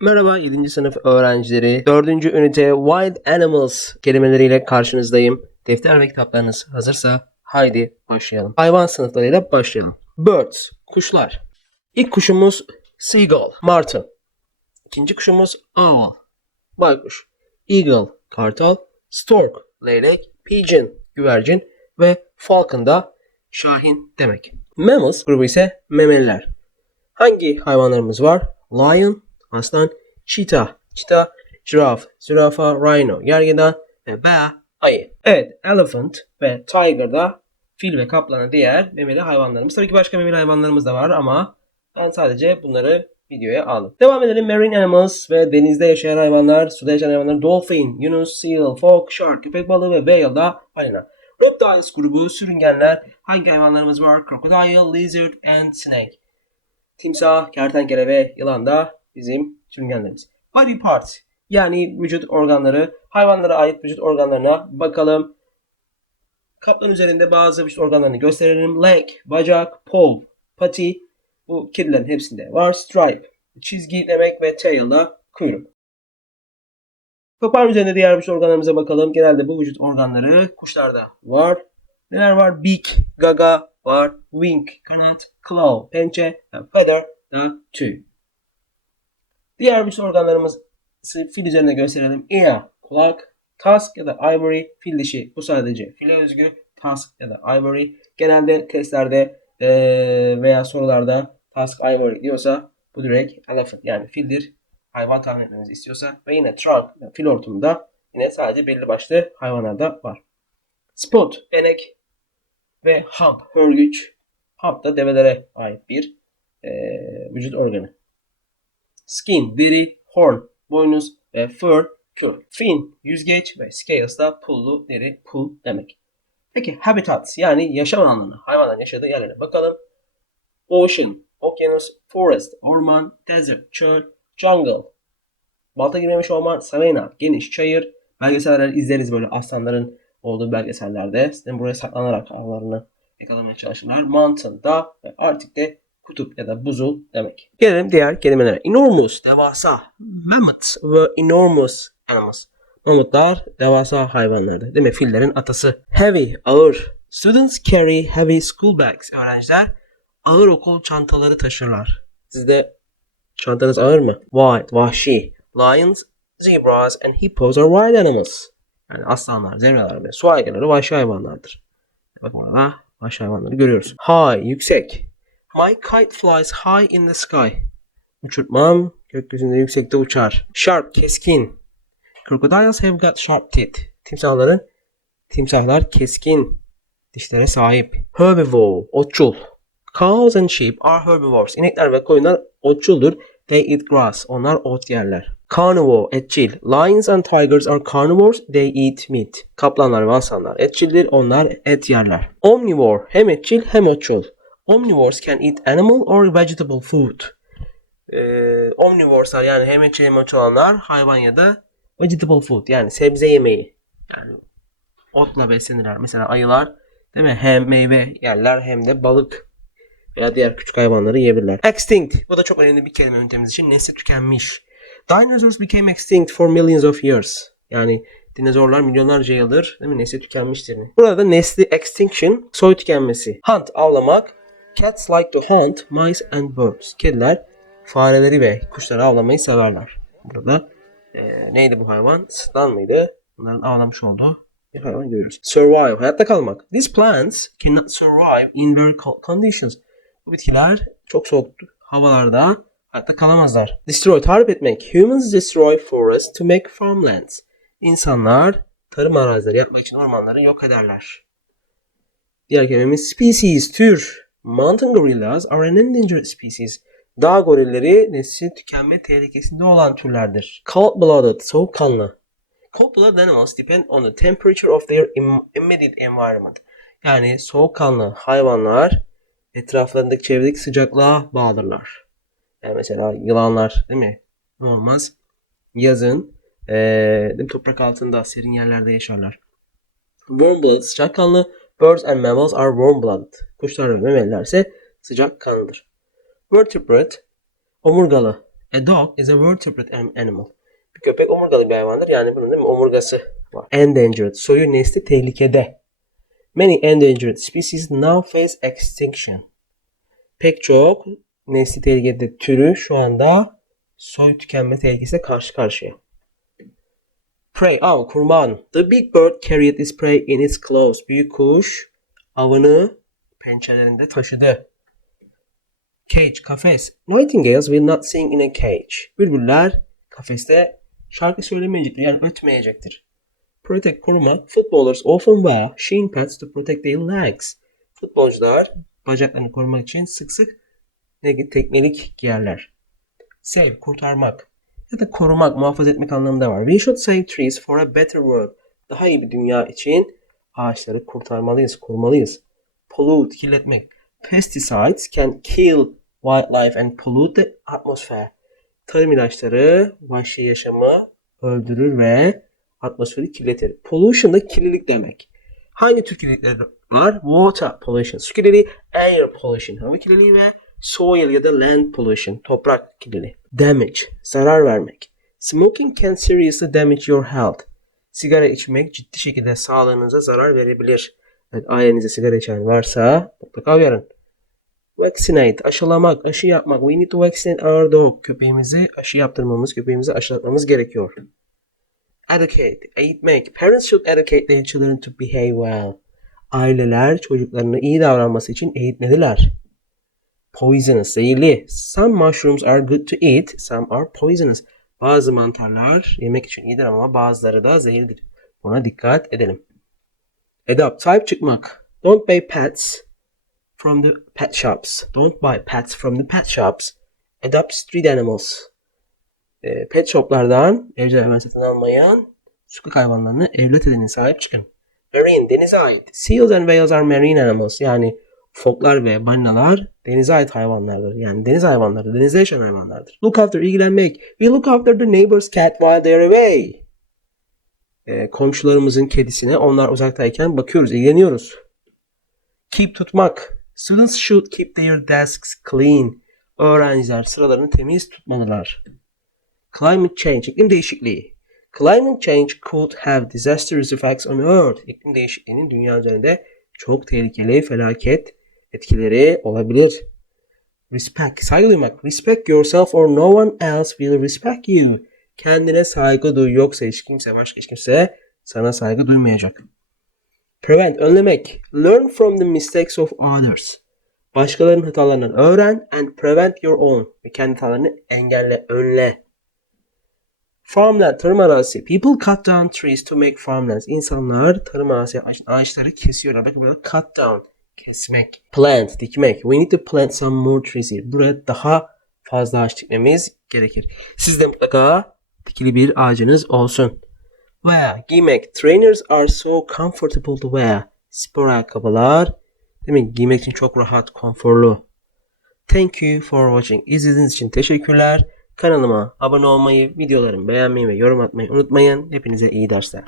Merhaba 7. sınıf öğrencileri. 4. ünite Wild Animals kelimeleriyle karşınızdayım. Defter ve kitaplarınız hazırsa haydi başlayalım. Hayvan sınıflarıyla başlayalım. Birds, kuşlar. İlk kuşumuz seagull, martı. İkinci kuşumuz owl, baykuş. Eagle, kartal. Stork, leylek. Pigeon, güvercin. Ve falcon da şahin demek. Mammals grubu ise memeliler. Hangi hayvanlarımız var? Lion, aslan, cheetah, cheetah, giraffe, zürafa, rhino, gergedan ve bear, ayı. Evet, elephant ve tiger da fil ve kaplanı diğer memeli hayvanlarımız. Tabii ki başka memeli hayvanlarımız da var ama ben sadece bunları videoya aldım. Devam edelim. Marine animals ve denizde yaşayan hayvanlar, suda yaşayan hayvanlar dolphin, yunus, seal, fok, shark, köpek balığı ve whale da balina. Reptiles grubu sürüngenler. Hangi hayvanlarımız var? Crocodile, lizard and snake. Timsah, kertenkele ve yılan da bizim sürüngenlerimiz. Body parts yani vücut organları. Hayvanlara ait vücut organlarına bakalım. Kaplan üzerinde bazı vücut organlarını gösterelim. Leg, bacak, paw, pati. Bu kedilerin hepsinde var. Stripe, çizgi demek ve tail da kuyruk. Papağan üzerinde diğer vücut organlarımıza bakalım. Genelde bu vücut organları kuşlarda var. Neler var? Beak, gaga var. Wing, kanat, claw, pençe, feather da tüy. Diğer vücut organlarımızı fil üzerinde gösterelim. Ear, kulak, tusk ya da ivory, fil dişi. Bu sadece file özgü. Tusk ya da ivory. Genelde testlerde veya sorularda tusk, ivory diyorsa bu direkt elephant yani fildir. Hayvan tahmin etmemizi istiyorsa ve yine trunk, fil hortumunda yine sadece belli başlı hayvanlarda var. Spot, enek ve hump, hörgüç. Hump da develere ait bir eee, vücut organı. Skin, deri, horn, boynuz ve fur, kür. Fin, yüzgeç ve scales da pullu deri, pul demek. Peki habitats yani yaşam alanlarına, hayvanların yaşadığı yerlere bakalım. Ocean, okyanus, forest, orman, desert, çöl, jungle. Balta girmemiş orman, savanna, geniş çayır. Belgeseller izleriz böyle aslanların olduğu belgesellerde. Sizden buraya saklanarak avlarını yakalamaya çalışırlar. Mountain, dağ ve Arktik'te kutup ya da buzul demek. Gelelim diğer kelimelere. Enormous, devasa. Mammoths ve enormous animals. Mamutlar devasa hayvanlardır. Değil mi? Fillerin atası. Heavy, ağır. Students carry heavy school bags. Öğrenciler ağır okul çantaları taşırlar. Sizde çantanız ağır mı? Wild, vahşi. Lions, zebras and hippos are wild animals. Yani aslanlar, zebralar ve su aygırları vahşi hayvanlardır. Bak burada vahşi hayvanları görüyoruz. High, yüksek. My kite flies high in the sky. Uçurtmam gökyüzünde yüksekte uçar. Sharp, keskin. Crocodiles have got sharp teeth. Timsahların timsahlar keskin dişlere sahip. Herbivore, otçul. Cows and sheep are herbivores. İnekler ve koyunlar otçuldur. They eat grass. Onlar ot yerler. Carnivore, etçil. Lions and tigers are carnivores. They eat meat. Kaplanlar ve aslanlar etçildir. Onlar et yerler. Omnivore, hem etçil hem otçul. Omnivores can eat animal or vegetable food. Ee, omnivoreslar yani etçil hem otçul olanlar hayvan ya da vegetable food yani sebze yemeği. Yani otla beslenirler. Mesela ayılar değil mi? Hem meyve yerler hem de balık veya diğer küçük hayvanları yiyebilirler. Extinct. Bu da çok önemli bir kelime ünitemiz için. Nesli tükenmiş. Dinosaurs became extinct for millions of years. Yani dinozorlar milyonlarca yıldır değil mi? Nesli tükenmiştir. Burada da nesli extinction, soy tükenmesi. Hunt, avlamak. Cats like to hunt mice and birds. Kediler fareleri ve kuşları avlamayı severler. Burada e, neydi bu hayvan? Stan mıydı? Bunların avlamış olduğu bir hayvan görüyoruz. Survive, hayatta kalmak. These plants cannot survive in very cold conditions. Bu bitkiler çok soğuk havalarda hayatta kalamazlar. Destroy, tahrip etmek. Humans destroy forests to make farmlands. İnsanlar tarım arazileri yapmak için ormanları yok ederler. Diğer kelimemiz species, tür. Mountain gorillas are an endangered species. Dağ gorilleri nesli tükenme tehlikesinde olan türlerdir. Cold-blooded, soğukkanlı. Cold-blooded animals depend on the temperature of their im- immediate environment. Yani soğukkanlı hayvanlar etraflarındaki çevredeki sıcaklığa bağlılar. Yani mesela yılanlar değil mi? Ne olmaz? Yazın mi? toprak altında serin yerlerde yaşarlar. Warm blooded sıcakkanlı. Birds and mammals are warm blooded. Kuşlar ve memeliler ise sıcakkanlıdır. Vertebrate omurgalı. A dog is a vertebrate an- animal. Bir köpek omurgalı bir hayvandır. Yani bunun değil mi? Omurgası var. Endangered. Soyu nesli tehlikede. Many endangered species now face extinction. Pek çok nesli tehlikede türü şu anda soy tükenme tehlikesiyle karşı karşıya. Prey, av, kurban. The big bird carried its prey in its claws. Büyük kuş avını pençelerinde taşıdı. Cage, kafes. Nightingales will not sing in a cage. Bülbüller kafeste şarkı söylemeyecektir yani ötmeyecektir. Protect, korumak. Footballers often wear shin pads to protect their legs. Futbolcular bacaklarını korumak için sık sık ne- tekmelik giyerler. Save, kurtarmak ya da korumak, muhafaza etmek anlamında var. We should save trees for a better world. Daha iyi bir dünya için ağaçları kurtarmalıyız, korumalıyız. Pollute, kirletmek. Pesticides can kill wildlife and pollute the atmosphere. Tarım ilaçları vahşi yaşamı öldürür ve atmosferi kirletir. Pollution da kirlilik demek. Hangi tür kirlilikler var? Water pollution, su kirliliği, air pollution, hava kirliliği ve soil ya da land pollution, toprak kirliliği. Damage, zarar vermek. Smoking can seriously damage your health. Sigara içmek ciddi şekilde sağlığınıza zarar verebilir. Evet, ailenizde sigara içen varsa mutlaka uyarın. Vaccinate, aşılamak, aşı yapmak. We need to vaccinate our dog. Köpeğimizi aşı yaptırmamız, köpeğimizi aşılatmamız gerekiyor. Educate, eğitmek. Parents should educate their children to behave well. Aileler çocuklarına iyi davranması için eğitmeliler. Poisonous, zehirli. Some mushrooms are good to eat, some are poisonous. Bazı mantarlar yemek için iyidir ama bazıları da zehirlidir. Buna dikkat edelim. Adopt, sahip çıkmak. Don't buy pets from the pet shops. Don't buy pets from the pet shops. Adopt street animals. E, pet shoplardan evcil hayvan satın almayan sokak hayvanlarını evlat edinin sahip çıkın. Marine, denize ait. Seals and whales are marine animals. Yani foklar ve balinalar denize ait hayvanlardır. Yani deniz hayvanları, denizde yaşayan hayvanlardır. Look after, ilgilenmek. We look after the neighbor's cat while they're away. E, komşularımızın kedisine onlar uzaktayken bakıyoruz, ilgileniyoruz. Keep tutmak. Students should keep their desks clean. Öğrenciler sıralarını temiz tutmalılar. Climate change, iklim değişikliği. Climate change could have disastrous effects on Earth. İklim değişikliğinin dünya üzerinde çok tehlikeli felaket etkileri olabilir. Respect, saygı duymak. Respect yourself or no one else will respect you. Kendine saygı duy yoksa hiç kimse başka hiç kimse sana saygı duymayacak. Prevent, önlemek. Learn from the mistakes of others. Başkalarının hatalarından öğren and prevent your own. Ve kendi hatalarını engelle, önle. Farmland, tarım arazisi. People cut down trees to make farmlands. İnsanlar tarım arazisi ağaç- ağaçları kesiyorlar. Bakın burada cut down, kesmek. Plant, dikmek. We need to plant some more trees here. Buraya daha fazla ağaç dikmemiz gerekir. Siz de mutlaka dikili bir ağacınız olsun. Wear, giymek. Trainers are so comfortable to wear. Spor ayakkabılar. Mi? Giymek için çok rahat, konforlu. Thank you for watching. İzlediğiniz için teşekkürler. Kanalıma abone olmayı, videolarımı beğenmeyi ve yorum atmayı unutmayın. Hepinize iyi dersler.